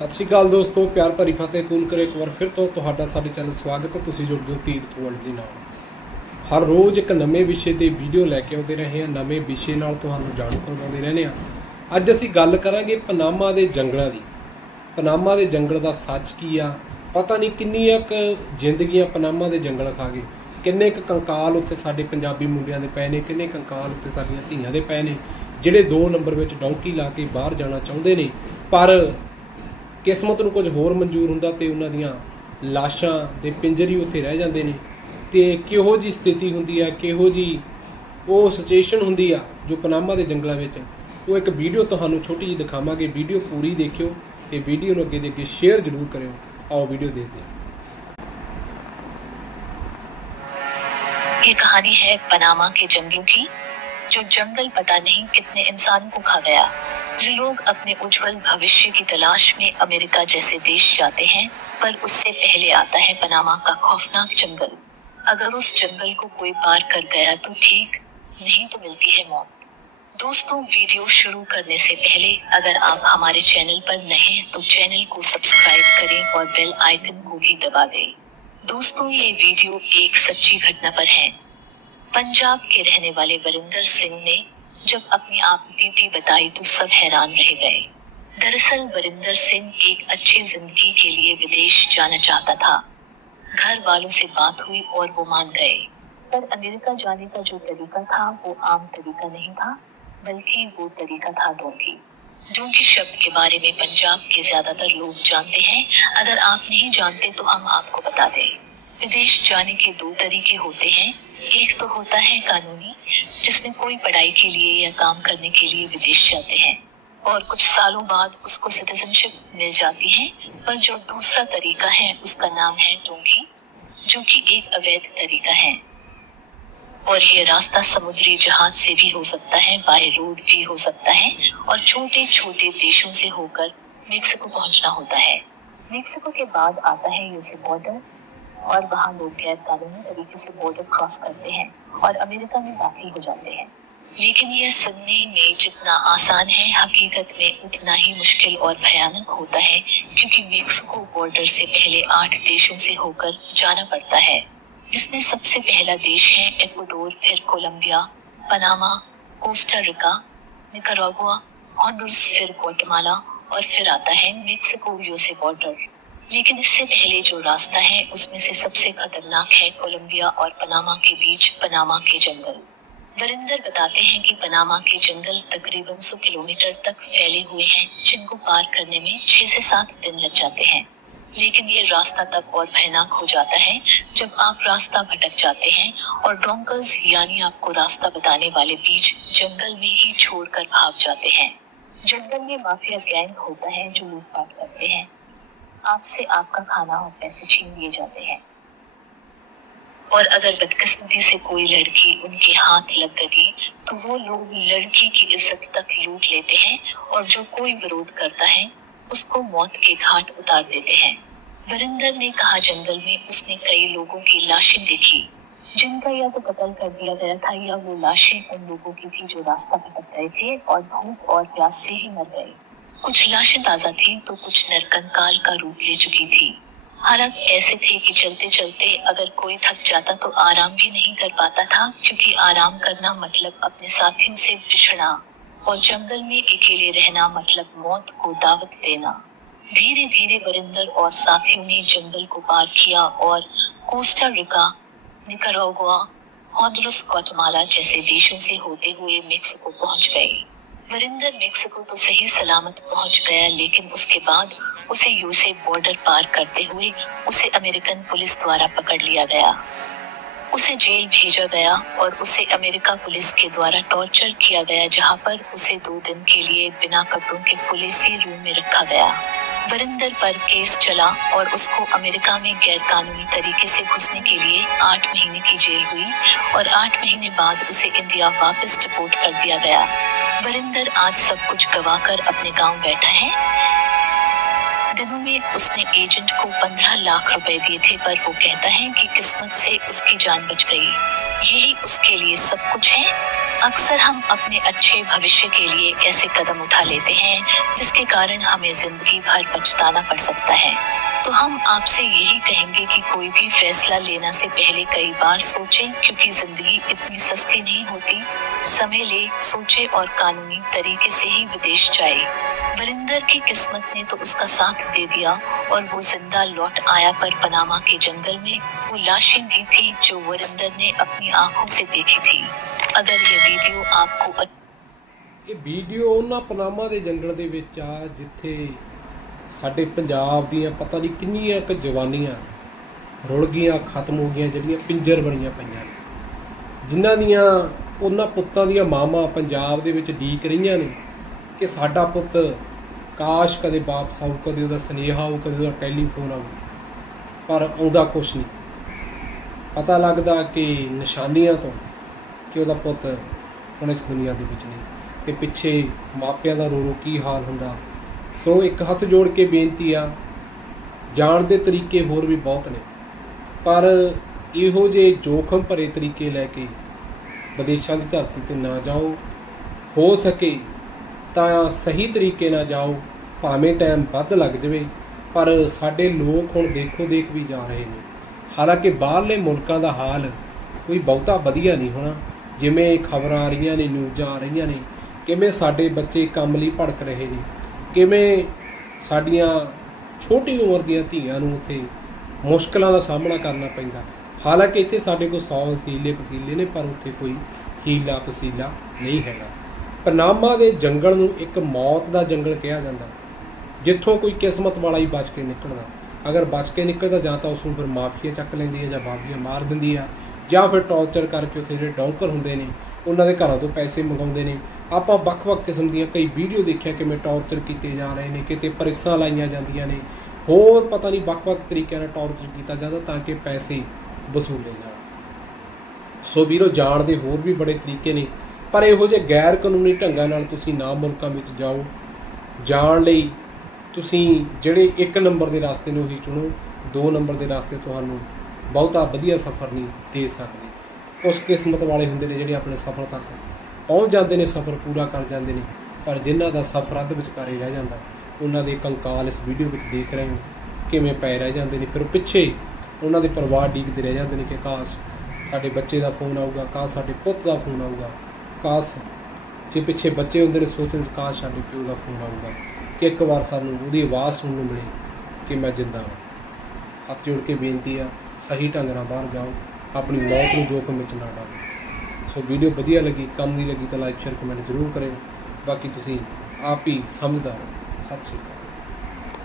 ਸਤਿ ਸ਼੍ਰੀ ਅਕਾਲ ਦੋਸਤੋ, ਪਿਆਰ ਭਰੀ ਫਤਿਹ ਕੂਲ ਕਰੇ ਇੱਕ ਵਾਰ ਫਿਰ ਤੋਂ ਤੁਹਾਡਾ ਸਾਡੇ ਚੈਨਲ ਸਵਾਗਤ ਹੈ। ਤੁਸੀਂ ਜੁੜਦੇ ਹੋ ਤੀਰਥ ਵਰਲਡ ਦੇ ਨਾਲ। ਹਰ ਰੋਜ਼ ਇੱਕ ਨਵੇਂ ਵਿਸ਼ੇ ਤੇ ਵੀਡੀਓ ਲੈ ਕੇ ਆਉਂਦੇ ਰਹੇ ਹਾਂ। ਨਵੇਂ ਵਿਸ਼ੇ ਨਾਲ ਤੁਹਾਨੂੰ ਜਾਣੂ ਕਰਵਾਉਂਦੇ ਰਹਿੰਦੇ ਹਾਂ। ਅੱਜ ਅਸੀਂ ਗੱਲ ਕਰਾਂਗੇ ਪਨਾਮਾ ਦੇ ਜੰਗਲਾਂ ਦੀ। ਪਨਾਮਾ ਦੇ ਜੰਗਲ ਦਾ ਸੱਚ ਕੀ ਆ? ਪਤਾ ਨਹੀਂ ਕਿੰਨੀਆਂ ਕੁ ਜ਼ਿੰਦਗੀਆਂ ਪਨਾਮਾ ਦੇ ਜੰਗਲ ਖਾ ਗਏ। ਕਿੰਨੇ ਕੁ ਕੰਕਾਲ ਉੱਥੇ ਸਾਡੇ ਪੰਜਾਬੀ ਮੁੰਡਿਆਂ ਦੇ ਪਏ ਨੇ, ਕਿੰਨੇ ਕੰਕਾਲ ਉੱਥੇ ਸਾਡੀਆਂ ਧੀਆਂ ਦੇ ਪਏ ਨੇ, ਜਿਹੜੇ 2 ਨੰਬਰ ਵਿੱਚ ਡੌਂਕੀ ਲਾ ਕੇ ਬਾਹਰ ਜਾਣਾ ਚਾਹੁੰਦੇ ਨੇ। ਪਰ ਕਿਸਮਤ ਨੂੰ ਕੁਝ ਹੋਰ ਮਨਜ਼ੂਰ ਹੁੰਦਾ ਤੇ ਉਹਨਾਂ ਦੀਆਂ ਲਾਸ਼ਾਂ ਦੇ ਪਿੰਜਰੀ ਉੱਥੇ ਰਹਿ ਜਾਂਦੇ ਨੇ ਤੇ ਕਿਹੋ ਜੀ ਸਥਿਤੀ ਹੁੰਦੀ ਆ ਕਿਹੋ ਜੀ ਉਹ ਸਿਚੁਏਸ਼ਨ ਹੁੰਦੀ ਆ ਜੋ ਪਨਾਮਾ ਦੇ ਜੰਗਲਾਂ ਵਿੱਚ ਉਹ ਇੱਕ ਵੀਡੀਓ ਤੁਹਾਨੂੰ ਛੋਟੀ ਜਿਹੀ ਦਿਖਾਵਾਂਗੇ ਵੀਡੀਓ ਪੂਰੀ ਦੇਖਿਓ ਤੇ ਵੀਡੀਓ ਨੂੰ ਅੱਗੇ ਦੇ ਅੱਗੇ ਸ਼ੇਅਰ ਜ਼ਰੂਰ ਕਰਿਓ ਆਓ ਵੀਡੀਓ ਦੇਖਦੇ ਹਾਂ ये कहानी है पनामा के जंगलों की जो जंगल पता नहीं कितने इंसान को खा गया जो लोग अपने उज्जवल भविष्य की तलाश में अमेरिका जैसे देश जाते हैं, पर उससे पहले आता है पनामा का खौफनाक जंगल। अगर उस जंगल को कोई पार कर गया तो ठीक, नहीं तो मिलती है मौत। दोस्तों, वीडियो शुरू करने से पहले अगर आप हमारे चैनल पर नए हैं तो चैनल को सब्सक्राइब करें और बेल आइकन को भी दबा दें। दोस्तों, ये वीडियो एक सच्ची घटना पर है। पंजाब के रहने वाले वरिंदर सिंह ने जब अपनी आप बीती बताई तो सब हैरान रह गए। दरअसल वरिंदर सिंह एक अच्छी ज़िंदगी के लिए विदेश जाना चाहता था। घर वालों से बात हुई और वो मान गए। पर अमेरिका जाने का जो तरीका था, वो आम तरीका नहीं था, बल्कि वो तरीका था डोंकी डोंकी शब्द के बारे में पंजाब के ज़्यादातर लोग जानते हैं। अगर आप नहीं जानते तो हम आपको बता दें। विदेश जाने के दो तरीके होते हैं। एक तो होता है कानूनी, जिसमें कोई पढ़ाई के लिए या काम करने के लिए विदेश जाते हैं, और कुछ सालों बाद उसको सिटीजनशिप मिल जाती है, पर जो दूसरा तरीका है, उसका नाम है डोंगी जो कि एक अवैध तरीका है। और ये रास्ता समुद्री जहाज़ से भी हो सकता है, बाय रोड भी हो सकता है, और छोटे छोटे देशों से होकर मेक्सिको पहुँचना होता है। मेक्सिको के बाद आता है यूसी बॉर्डर और वहाँ लोग गैर कानूनी तरीके से बॉर्डर क्रॉस करते हैं और अमेरिका में दाखिल हो जाते हैं। लेकिन यह सुनने में जितना आसान है, हकीकत में उतना ही मुश्किल और भयानक होता है, क्योंकि मेक्सिको बॉर्डर से पहले आठ देशों से होकर जाना पड़ता है, जिसमें सबसे पहला देश है इक्वाडोर, फिर Colombia, Panama, Costa Rica, Nicaragua, Honduras, फिर ग्वाटेमाला और फिर आता है मेक्सिको यूएसए बॉर्डर लेकिन इससे पहले जो रास्ता है, उसमें से सबसे खतरनाक है कोलंबिया और पनामा के बीच पनामा के जंगल। वरिंदर बताते हैं कि पनामा के जंगल तकरीबन 100 किलोमीटर तक फैले हुए हैं, जिनको पार करने में 6 से 7 दिन लग जाते हैं। लेकिन ये रास्ता तब और भयानक हो जाता है जब आप रास्ता भटक जाते हैं और ड्रोंकर्स यानी आपको रास्ता बताने वाले बीच जंगल में ही छोड़कर भाग जाते हैं। जंगल में माफिया गैंग होता है जो लूटपाट करते हैं। आपसे आपका खाना और पैसे छीन लिए जाते हैं। और अगर बदकिस्मती से कोई लड़की उनके हाथ लग गई तो वो लोग लड़की की इज़्ज़त तक लूट लेते हैं और जो कोई विरोध करता है, उसको मौत के घाट उतार देते हैं। वरिंदर ने कहा, जंगल में उसने कई लोगों की लाशें देखी। जिनका या तो कत्ल कर दिया गया था, या वो लाशें उन लोगों की थी जो रास्ता भटक गए थे और भूख और प्यास से ही मर गए। कुछ लाशें ताज़ा थी तो कुछ नरकंकाल का रूप ले चुकी थी। हालात ऐसे थे कि चलते चलते अगर कोई थक जाता तो आराम भी नहीं कर पाता था, क्योंकि आराम करना मतलब अपने साथियों से बिछड़ना और जंगल में अकेले रहना मतलब मौत को दावत देना। धीरे धीरे वरिंदर और साथियों ने जंगल को पार किया और Costa Rica, Nicaragua Honduras Guatemala जैसे देशों से होते हुए मेक्सिको पहुँच गए। वरिंदर मेक्सिको तो सही सलामत पहुँच गया, लेकिन उसके बाद उसे यूसे बॉर्डर पार करते हुए उसे अमेरिकन पुलिस द्वारा पकड़ लिया गया। उसे जेल भेजा गया और उसे अमेरिका पुलिस के द्वारा टॉर्चर किया गया, जहाँ पर उसे दो दिन के लिए बिना कपड़ों के फुले सी रूम में रखा गया। वरिंदर पर केस चला और उसको अमेरिका में गैर कानूनी तरीके से घुसने के लिए आठ महीने की जेल हुई और आठ महीने बाद उसे इंडिया वापस डिपोर्ट कर दिया गया। वरिंदर आज सब कुछ गवाकर अपने गाँव बैठा है। दिनों में उसने एजेंट को पंद्रह लाख रुपए दिए थे, पर वो कहता है कि किस्मत से उसकी जान बच गई। यही उसके लिए सब कुछ है। अक्सर हम अपने अच्छे भविष्य के लिए ऐसे कदम उठा लेते हैं, जिसके कारण हमें ज़िंदगी भर पछताना पड़ सकता है। तो हम आपसे यही कहेंगे कि कोई भी फैसला लेना से पहले कई बार सोचें, क्योंकि ज़िंदगी इतनी सस्ती नहीं होती। समय ले, सोचे और कानूनी तरीके से ही विदेश जाए। वरिंदर की किस्मत ने तो उसका साथ दे दिया, और वो ज़िंदा लौट आया पर पनामा के जंगल में। वो लाशें भी थी जो वरिंदर ने अपनी आँखों से देखी थी। अगर ये वीडियो आपको अच्छ- ਇਹ ਵੀਡੀਓ ਉਹਨਾਂ ਪਨਾਮਾ ਦੇ ਜੰਗਲ ਦੇ ਵਿੱਚ ਆ ਜਿੱਥੇ ਸਾਡੇ ਪੰਜਾਬ ਦੀਆਂ ਪਤਾ ਨਹੀਂ ਕਿੰਨੀਆਂ ਕੁ ਜਵਾਨੀਆਂ ਰੁੜ ਗਈਆਂ ਖਤਮ ਹੋ ਗਈਆਂ ਜਿਹੜੀਆਂ ਪਿੰਜਰ ਬਣੀਆਂ ਪਈਆਂ ਨੇ ਜਿਨ੍ਹਾਂ ਦੀਆਂ ਉਹਨਾਂ ਪੁੱਤਾਂ ਦੀਆਂ ਮਾਵਾਂ ਪੰਜਾਬ ਦੇ ਵਿੱਚ ਡੀਕ ਰਹੀਆਂ ਨੇ ਕਿ ਸਾਡਾ ਪੁੱਤ ਕਾਸ਼ ਕਦੇ ਵਾਪਸ ਆਊ ਕਦੇ ਉਹਦਾ ਸੁਨੇਹਾ ਆਊ ਕਦੇ ਉਹਦਾ ਟੈਲੀਫੋਨ ਆਊ ਪਰ ਆਉਂਦਾ ਕੁਛ ਨਹੀਂ ਪਤਾ ਲੱਗਦਾ ਕਿ ਨਿਸ਼ਾਨੀਆਂ ਤੋਂ ਕਿ ਉਹਦਾ ਪੁੱਤ ਹੁਣ ਇਸ ਦੁਨੀਆ ਦੇ ਵਿੱਚ ਨਹੀਂ। ਕਿ ਪਿੱਛੇ ਮਾਪਿਆਂ ਦਾ ਰੋ ਰੋ ਕੀ ਹਾਲ ਹੁੰਦਾ। ਸੋ ਇੱਕ ਹੱਥ ਜੋੜ ਕੇ ਬੇਨਤੀ ਆ, ਜਾਣ ਦੇ ਤਰੀਕੇ ਹੋਰ ਵੀ ਬਹੁਤ ਨੇ। ਪਰ ਇਹੋ ਜਿਹੇ ਜੋਖਮ ਭਰੇ ਤਰੀਕੇ ਲੈ ਕੇ ਵਿਦੇਸ਼ਾਂ ਦੀ ਧਰਤੀ ਤੇ ਨਾ ਜਾਓ। ਹੋ ਸਕੇ ਤਾਂ ਸਹੀ ਤਰੀਕੇ ਨਾਲ ਜਾਓ, ਭਾਵੇਂ ਟਾਈਮ ਵੱਧ ਲੱਗ ਜਾਵੇ, ਪਰ ਸਾਡੇ ਲੋਕ ਹੁਣ ਦੇਖੋ ਦੇਖ ਵੀ ਜਾ ਰਹੇ ਨੇ। ਹਾਲਾਂਕਿ ਬਾਹਰਲੇ ਮੁਲਕਾਂ ਦਾ ਹਾਲ ਕੋਈ ਬਹੁਤਾ ਵਧੀਆ ਨਹੀਂ ਹੋਣਾ। ਜਿਵੇਂ ਖਬਰਾਂ ਆ ਰਹੀਆਂ ਨੇ ਨਿਊਜ਼ਾਂ ਆ ਰਹੀਆਂ ਨੇ, ਕਿਵੇਂ ਸਾਡੇ ਬੱਚੇ ਕੰਮ ਲਈ ਭੜਕ ਰਹੇ ਨੇ, ਕਿਵੇਂ ਸਾਡੀਆਂ ਛੋਟੀ ਉਮਰ ਦੀਆਂ ਧੀਆਂ ਨੂੰ ਉੱਥੇ ਮੁਸ਼ਕਲਾਂ ਦਾ ਸਾਹਮਣਾ ਕਰਨਾ ਪੈਂਦਾ। ਹਾਲਾਂਕਿ ਇੱਥੇ ਸਾਡੇ ਕੋਲ 100 ਵਸੀਲੇ ਵਸੀਲੇ ਨੇ, ਪਰ ਉੱਥੇ ਕੋਈ ਹੀਲਾ ਵਸੀਲਾ ਨਹੀਂ ਹੈਗਾ। ਪਨਾਮਾ ਦੇ ਜੰਗਲ ਨੂੰ ਇੱਕ ਮੌਤ ਦਾ ਜੰਗਲ ਕਿਹਾ ਜਾਂਦਾ। ਜਿੱਥੋਂ ਕੋਈ ਕਿਸਮਤ ਵਾਲਾ ਹੀ ਬਚ ਕੇ ਨਿਕਲਦਾ। ਅਗਰ ਬਚ ਕੇ ਨਿਕਲਦਾ ਜਾਂ ਤਾਂ ਉਸ ਨੂੰ ਫਿਰ ਮਾਫੀਆ ਚੱਕ ਲੈਂਦੀ ਹੈ ਜਾਂ ਬਾਗੀਆਂ ਮਾਰ ਦਿੰਦੀ ਆ ਜਾਂ ਫਿਰ ਟੌਰਚਰ ਕਰਕੇ ਉੱਥੇ ਜਿਹੜੇ ਡੌਂਕਰ ਹੁੰਦੇ ਨੇ, ਉਹਨਾਂ ਦੇ ਘਰਾਂ ਤੋਂ ਪੈਸੇ ਮੰਗਾਉਂਦੇ ਨੇ। ਆਪਾਂ ਵੱਖ-ਵੱਖ ਕਿਸਮ ਦੀਆਂ ਕਈ ਵੀਡੀਓ ਦੇਖਿਆ ਕਿਵੇਂ ਟੌਰਚਰ ਕੀਤੇ ਜਾ ਰਹੇ ਨੇ, ਕਿਤੇ ਪਰਿਸਾਂ ਲਾਈਆਂ ਜਾਂਦੀਆਂ ਨੇ। ਹੋਰ ਪਤਾ ਨਹੀਂ ਵੱਖ-ਵੱਖ ਤਰੀਕਿਆਂ ਨਾਲ ਟੌਰਚਰ ਕੀਤਾ ਜਾਂਦਾ ਤਾਂ ਕਿ ਪੈਸੇ ਵਸੂਲੇ ਜਾਣ। ਸੋ ਵੀਰੋ, ਜਾਣ ਦੇ ਹੋਰ ਵੀ ਬੜੇ ਤਰੀਕੇ ਨੇ। ਪਰ ਇਹੋ ਜਿਹੇ ਗੈਰ ਕਾਨੂੰਨੀ ਢੰਗਾਂ ਨਾਲ ਤੁਸੀਂ ਨਾ ਮੁਲਕਾਂ ਵਿੱਚ ਜਾਓ। ਜਾਣ ਲਈ ਤੁਸੀਂ ਜਿਹੜੇ ਇੱਕ ਨੰਬਰ ਦੇ ਰਸਤੇ ਨੂੰ ਹੀ ਚੁਣੋ, ਦੋ ਨੰਬਰ ਦੇ ਰਸਤੇ ਤੁਹਾਨੂੰ ਬਹੁਤਾ ਵਧੀਆ ਸਫ਼ਰ ਨਹੀਂ ਦੇ ਸਕਦੇ। ਉਸ ਕਿਸਮਤ ਵਾਲੇ ਹੁੰਦੇ ਨੇ ਜਿਹੜੇ ਆਪਣੇ ਸਫ਼ਰ ਤੱਕ ਪਹੁੰਚ ਜਾਂਦੇ ਨੇ, ਸਫ਼ਰ ਪੂਰਾ ਕਰ ਜਾਂਦੇ ਨੇ, ਪਰ ਜਿਨ੍ਹਾਂ ਦਾ ਸਫ਼ਰ ਅੱਧ ਵਿਚਾਰੇ ਰਹਿ ਜਾਂਦਾ, ਉਹਨਾਂ ਦੇ ਕੰਕਾਲ ਇਸ ਵੀਡੀਓ ਵਿੱਚ ਦੇਖ ਰਹੇ ਹੋ, ਕਿਵੇਂ ਪਏ ਰਹਿ ਜਾਂਦੇ ਨੇ। ਫਿਰ ਪਿੱਛੇ ਉਹਨਾਂ ਦੇ ਪਰਿਵਾਰ ਡੀਕਦੇ ਰਹਿ ਜਾਂਦੇ ਨੇ ਕਿ ਕਾਸ਼ ਸਾਡੇ ਬੱਚੇ ਦਾ ਫੋਨ ਆਊਗਾ, ਕਾਸ਼ ਸਾਡੇ ਪੁੱਤ ਦਾ ਫੋਨ ਆਊਗਾ, ਕਾਸ਼ ਜੇ ਪਿੱਛੇ ਬੱਚੇ ਹੁੰਦੇ ਨੇ ਸੋਚਣ ਕਾਸ਼ ਸਾਡੇ ਪਿਓ ਦਾ ਫੋਨ ਆਊਗਾ, ਕਿ ਇੱਕ ਵਾਰ ਸਾਨੂੰ ਉਹਦੀ ਆਵਾਜ਼ ਸੁਣਨ ਨੂੰ ਮਿਲੇ ਕਿ ਮੈਂ ਜਿੰਦਾ ਹਾਂ। ਹੱਥ ਜੋੜ ਕੇ ਬੇਨਤੀ ਆ ਸਹੀ ਢੰਗ ਨਾਲ ਬਾਹਰ ਜਾਓ, ਆਪਣੀ ਮੌਤ ਨੂੰ ਜੋਖਮ ਵਿੱਚ ਨਾ ਡਾਲੋ। ਸੋ ਵੀਡੀਓ ਵਧੀਆ ਲੱਗੀ, ਕੰਮ ਦੀ ਲੱਗੀ ਤਾਂ ਲਾਈਕ ਸ਼ੇਅਰ ਕਮੈਂਟ ਜ਼ਰੂਰ ਕਰਿਓ। ਬਾਕੀ ਤੁਸੀਂ ਆਪ ਹੀ ਸਮਝਦਾਰ ਹੋ। ਸਤਿ ਸ਼੍ਰੀ ਅਕਾਲ।